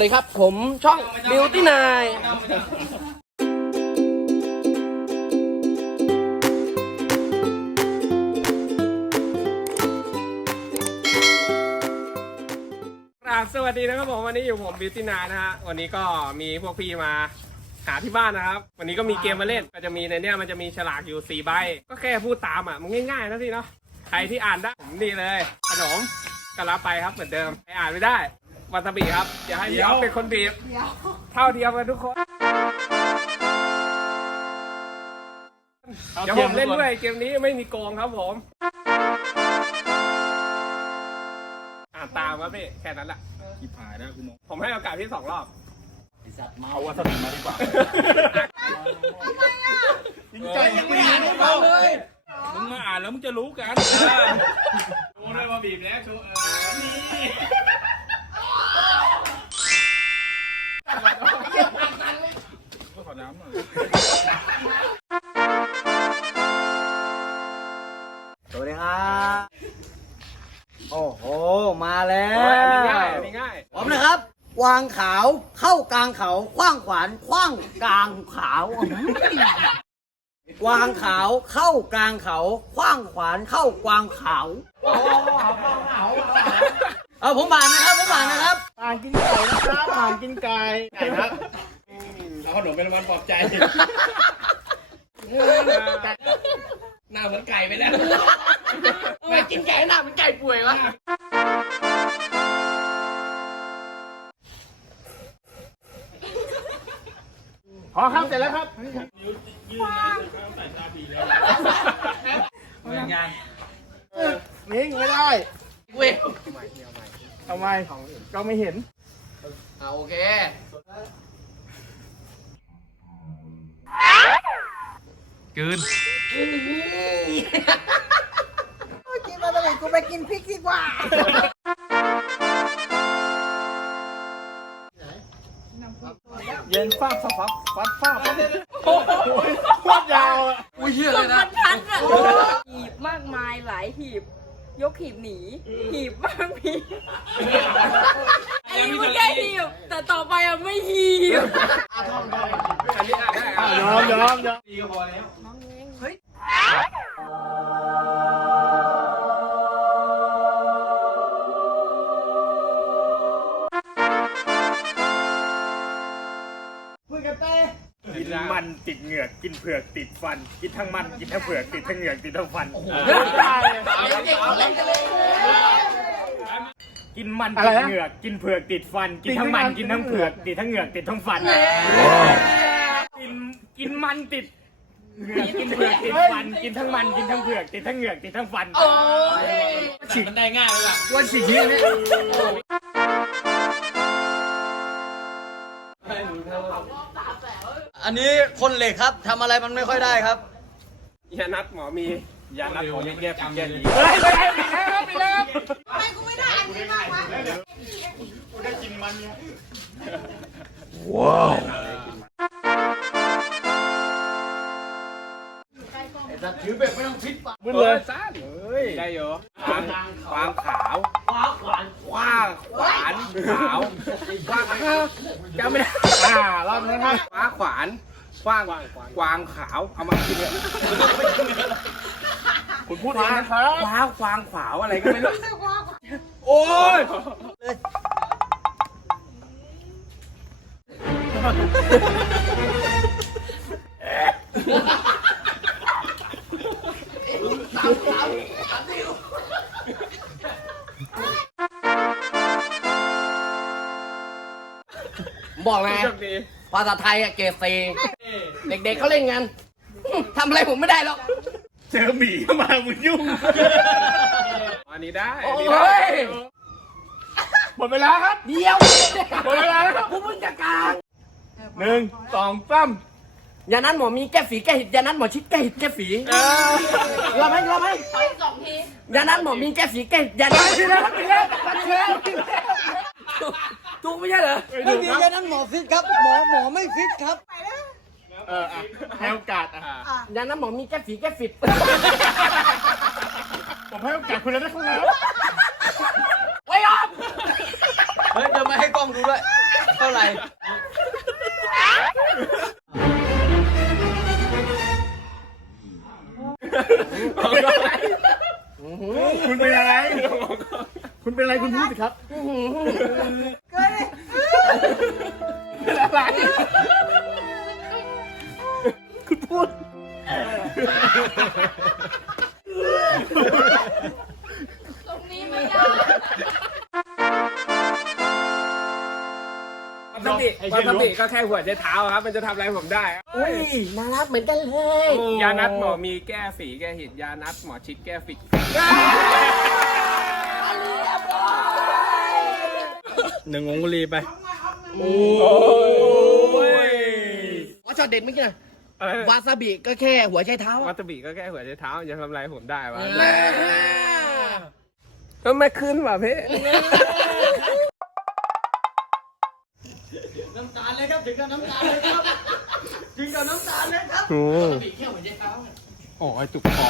วัสดีครับ ผมช่องบิวตี้นายครับสวัสดีนะครับผมวันนี้อยู่ผมบิวตี้นายนะฮะวันนี้ก็มีพวกพี่มาหาที่บ้านนะครับ วันนี้ก็มีเกมมาเล่นก็จะมีในเนี้ยมันจะมีฉลากอยู่สี่ใบ ก็แค่พูดตามอะมันง่ายๆนะพี่เนาะใครที่อ่านได้ผมนี่เลยขนมก็รับไปครับเหมือนเดิมใครอ่านไม่ได้ วาซาบิครับ อย่าให้พี่ออฟเป็นคนบีบเท่าเทียมกันทุกคน เดี๋ยวผมเล่นด้วยเกมนี้ไม่มีโกงครับผม อ่านตามครับพี่แค่นั้นแหละที่ผายแล้วคุณมองผมให้โอกาสพี่สองรอบเอาวาซาบิมาดีกว่าจริงใจยังไม่อ่านให้ฟังเลย มึงมาอ่านแล้วมึงจะรู้กันรู้เลยว่าบีบแล้วชูก็ข โอ้โห มาแล้โอ้ยอันนี้วง่ายอันนี้ง่ายพร้อมนะครับวางขาวเข้ากลางเขาคว้างขวานคว้างกลางขาวอื้อหือวางขาวเข้ากลางเขาคว้างขวานเข้ากวางขาวเอาผมผ่านนะครับผมผ่านนะครับอ่านกินไก่นะครับอ่านกินไก่ไก่ครับเอาขนมเป็นรางวัลปลอบใจหน้าเหมือนไก่ไปแล้วไม่ กินไก่หน้าเหมือนไก่ป่วยวะพอครับเสร็จแล้วครับงานนิ่งไม่ได้เว้ยทำไมก็ไม่เห็นอ่าโอเคกืน กินมาเลยกูไปกินพริกดีกว่า เย็นฟาดฟับฟับฟัดฟาดฟับโอ้โหโคตรยาวอะอุ้ยเฮียเลยนะพันอะหีบมากมายหลายหีบ ยกหีบหนี หีบมากมีอันนี้ไม่ใช่หีบ แต่ต่อไปอะไม่หีบอันนี้อ่านได้อะอะยอมยอมยอมกิน มันติดเหงือกกินเผือกติดฟัน กินทั้งมันกินทั้งเผือกติดทั้งเหงือกติดทั้งฟัน กินมันติดเหงือกกินเผือกติดฟัน กินทั้งมันกินทั้งเผือกติดทั้งเหงือกติดทั้งฟันกินกินมันติดเหงือกกินเผือกติดฟันกินทั้งมันกินทั้งเผือกติดทั้งเหงือกติดทั้งฟันฉีกมันได้ง่ายเลยล่ะว่าสิ่งนี้เนี่ย อันนี้คนเหล็กครับทำอะไรมันไม่ค่อยได้ครับยานัดหมอมียานัดของแย่ๆแย่ๆดีเฮ้ยไม่ได้ไม่ได้ไม่ได้ทำไมกูไม่ได้อันนี้บ้างวะได้กินมันเนี่ยถือแบบไม่ต้องพิษปากมึนเลยสั้นเฮ้ยได้อยู่วา งวางขาวขวาขวานกว้างขวานขาวกว้างขาวจำไม่ได้อ่ารอบนี้ครับขวาขวานกว้างกวางขาว เอามาคิดเลยคุณพูดเองนะครับกว้างกวางขวาวอะไรก็ไม่รู้โอ้ย บอกไงโชคดีภาษาไทยอะเกรดซีเด็กๆเขาเล่นกันอืมทำอะไรผมไม่ได้หรอก เจอหมีเข้ามามึงยุ่ง อันนี้ได้โอ้อันนี้ยได้หมดเวลาครับ เดียวหมดเวลาแล้วครับ กูเพิ่งจะกลางหนึ่งสองสามยานั้นหมอมีแก้ฝีแก้หิดยานั้นหมอชิดแก้หิดแก้ฝีรอไหมรอไหมขออีกสองทียานั้นหมอมีแก้ฝีแก้หิดยานั้นไปแล้วไปแล้วไปแล้ว ถูกไม่ใช่เหรอไม่มียานั้นหมอฟิตครับ หมอหมอไม่ฟิตครับ เอออะให้โอกาสอะยานั้นหมอมีแก้ฝีแก้ฟิตผมให้โอกาสคุณแล้วนะครับไว้ออฟเฮ้ยจะไม่ให้กล้องดูด้วย เท่าไหร่คุณเป็นอะไร คุณเป็นอะไรคุณพูดสิครับ คุณพูด ตรงนี้ไม่ได้วาซาบิวาซาบิก็แค่หัวใจเท้าครับ มันจะทำอะไรผมได้ครับอุ้ยน่ารักเหมือนกันเลย ยานัดหมอมีแก้ฝีแก้หิดยานัดหมอชิดแก้ฟิกหนึ่งองคุลีไป โอ้ยว่า ช็อตเด็ดเมื่อกี้น่ะอะไรวาซาบิก็แค่หัวใช้เท้าวาอะซาบิก็แค่หัวใจเท้าจะทำอะไรผมได้วะแล้ก็ไม่ขึ้นว่ะพี่น้ำตาลเลยครับถึงกับน้ำตาลเลยครับถึงกับน้ำตาลเลยครับโอ้แค่หัวใจเท้า โอ้ยจุกคอ